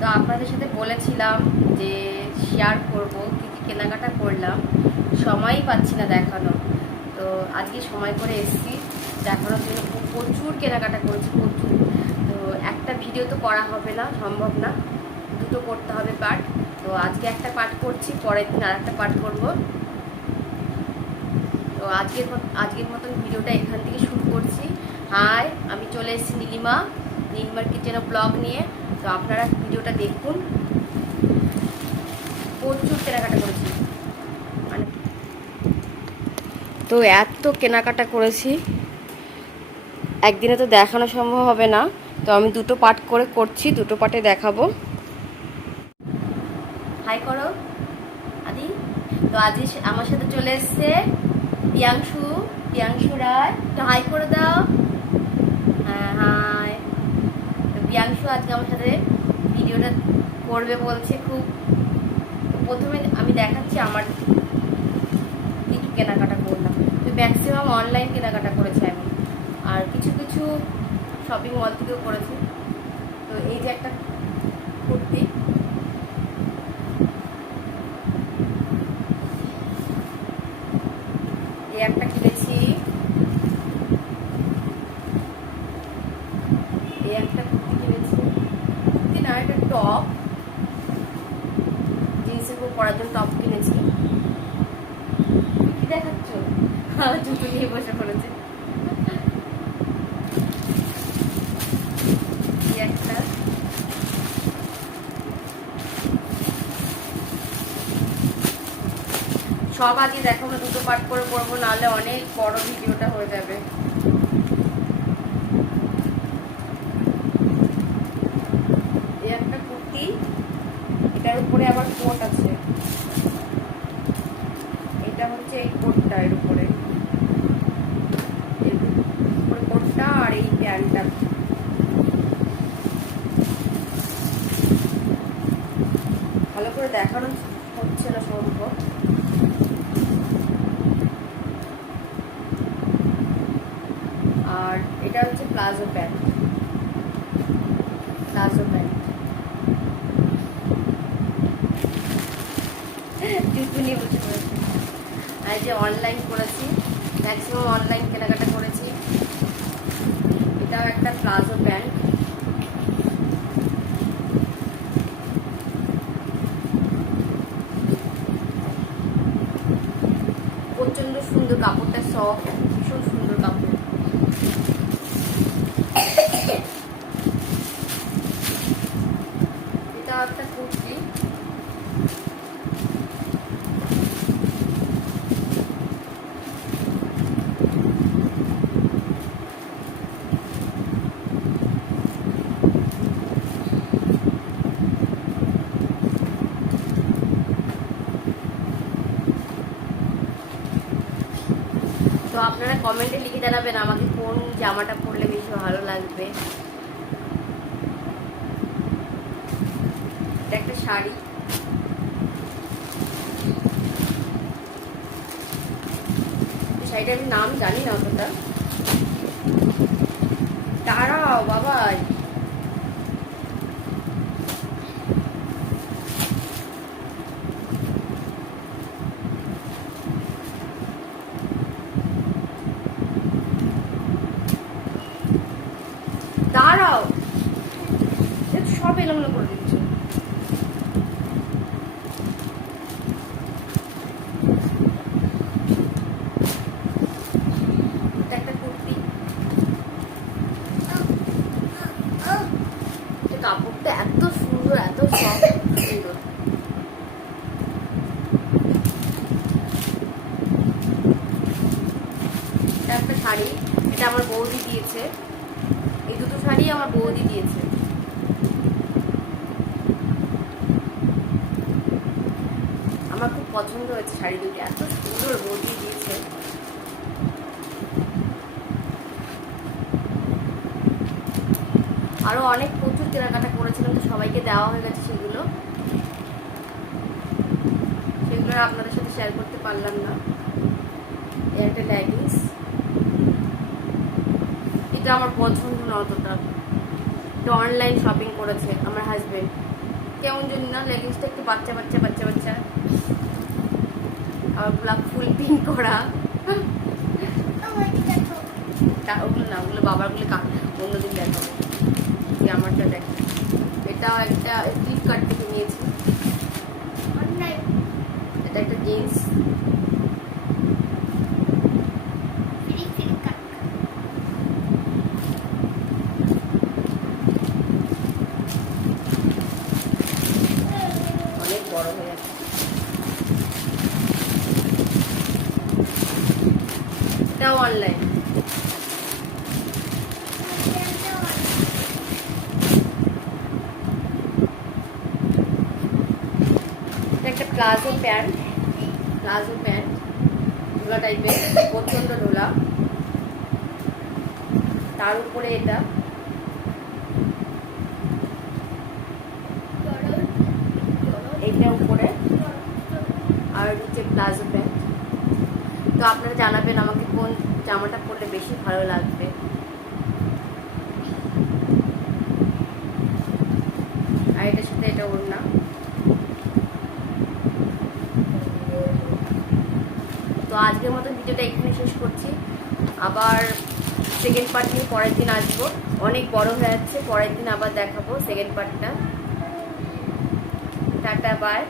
তো আপনাদের সাথে বলেছিলাম যে শেয়ার করব, কী কী কেনাকাটা করলাম। সময়ই পাচ্ছি না দেখানো তো আজকে সময় করে এসেছি। দেখানোর জন্য প্রচুর কেনাকাটা করেছি, প্রচুর। তো একটা ভিডিও তো করা হবে না, সম্ভব না। দুটো করতে হবে পার্ট তো আজকে একটা পার্ট করছি, পরের দিন আর একটা পার্ট করব। তো আজকের আজকের মতন ভিডিওটা এখান থেকে শুরু করছি। হাই আমি চলে এসেছি নীলিমা, নীলিমার কিচেনে ব্লগ নিয়ে। তো আপনারা ভিডিওটা দেখুন। প্রচুর কেনাকাটা করেছি। মানে তো এত কেনাকাটা করেছি একদিনে তো দেখানো সম্ভব হবে না। তো আমি দুটো পার্ট করে করছি দুটো পার্টে দেখাবো। হাই করো আদি। তো আজকে সে- আমার সাথে চলে এসছে পিয়াংশু পিয়াংশু রায়। তো হাই করে দাও। হ্যাঁ হাই তো পিয়াংশু আজকে আমার সাথে করবে বলছে খুব। প্রথমে আমি দেখাচ্ছি আমার কি কি কেনাকাটা করলাম। তো ম্যাক্সিমাম অনলাইন কেনাকাটা করেছি আমি। আর কিছু কিছু শপিং মল থেকেও করেছি। তো এই যে একটা কুর্তি। একটা কিনেছি এই একটা কুর্তি কিনেছি কুর্তি না এটা টপ জিন্সের উপর পরার জন্য টপ কিনেছি কি দেখাচ্ছ আমার জুতো নিয়ে বসে পড়েছে। সব আগে দেখো, আমরা দুটো পার্ট করে করব নাহলে অনেক বড় ভিডিওটা হয়ে যাবে। একটা কুর্তি, এটার উপরে আবার কোট আছে। এটা হচ্ছে এই কোটটা, এর উপরে এর উপরে কোটটা আর এই প্যান্টটা ভালো করে দেখানো হচ্ছে না সম্ভব। আর এটা হচ্ছে প্লাজো প্যান্ট। Palazzo pant. আর যে অনলাইন করেছি ম্যাক্সিমাম অনলাইন কেনাকাটা করেছি। এটাও একটা প্লাজো প্যান্ট। প্রচণ্ড সুন্দর কাপড়টা সফট ভীষণ সুন্দর কাপড় এটা একটা কুর্তি তো আপনারা কমেন্টে লিখে জানাবেন আমাকে কোন জামাটা পরলে বেশি ভালো লাগবে। এটা একটা শাড়ি। শাড়িটার আমি নাম জানি না অতটা দাঁড়াও বাবা দাঁড়াও। সব এলোমেলো করে দিচ্ছ। কাপড়টা এত সুন্দর এত সুন্দর একটা শাড়ি। এটা আমার বৌদি দিয়েছে। শাড়ি আমার বৌদি দিয়েছে। আমার খুব পছন্দ হয়েছে শাড়ি দুটো এত সুন্দর বৌদি দিয়েছে। আরও অনেক প্রচুর কেনাকাটা করেছিলাম, তো সবাইকে দেওয়া হয়ে গেছে সেগুলো। সেগুলো আপনাদের সাথে শেয়ার করতে পারলাম না। একটা লেগিংস এটা আমার পছন্দ না অতটা। এটা অনলাইন শপিং করেছে আমার হাজবেন্ড কেমন জানি না লেগিংসটা একটু বাচ্চা বাচ্চা বাচ্চা বাচ্চা। আবার ব্লাক ফুল পিন করা। তা- ওগুলো না ওগুলো বাবারগুলো কা অন্যদিন দেখাবো। তুই আমারটা দেখ। এটা একটা ফ্লিপকার্ট থেকে নিয়েছি। এটা একটা জিন্স অনেক বড় হয়ে যাচ্ছে এটাও অনলাইন একটা প্লাজো প্যান্ট। Palazzo pant. ঢোলা টাইপের প্রচণ্ড ঢোলা তার উপরে এটা এইটা উপরে আর হচ্ছে প্লাজো প্যান্ট তো আপনারা জানাবেন আমাকে কোন জামাটা পরলে বেশি ভালো লাগবে। আর এটার সাথে এটা ওড়না। তো আজকের মতো ভিডিওটা এখানে শেষ করছি। আবার সেকেন্ড পার্ট নিয়ে পরের দিন আসব। অনেক বড় হয়ে যাচ্ছে, পরের দিন আবার দেখাবো সেকেন্ড পার্টটা টাটা বাই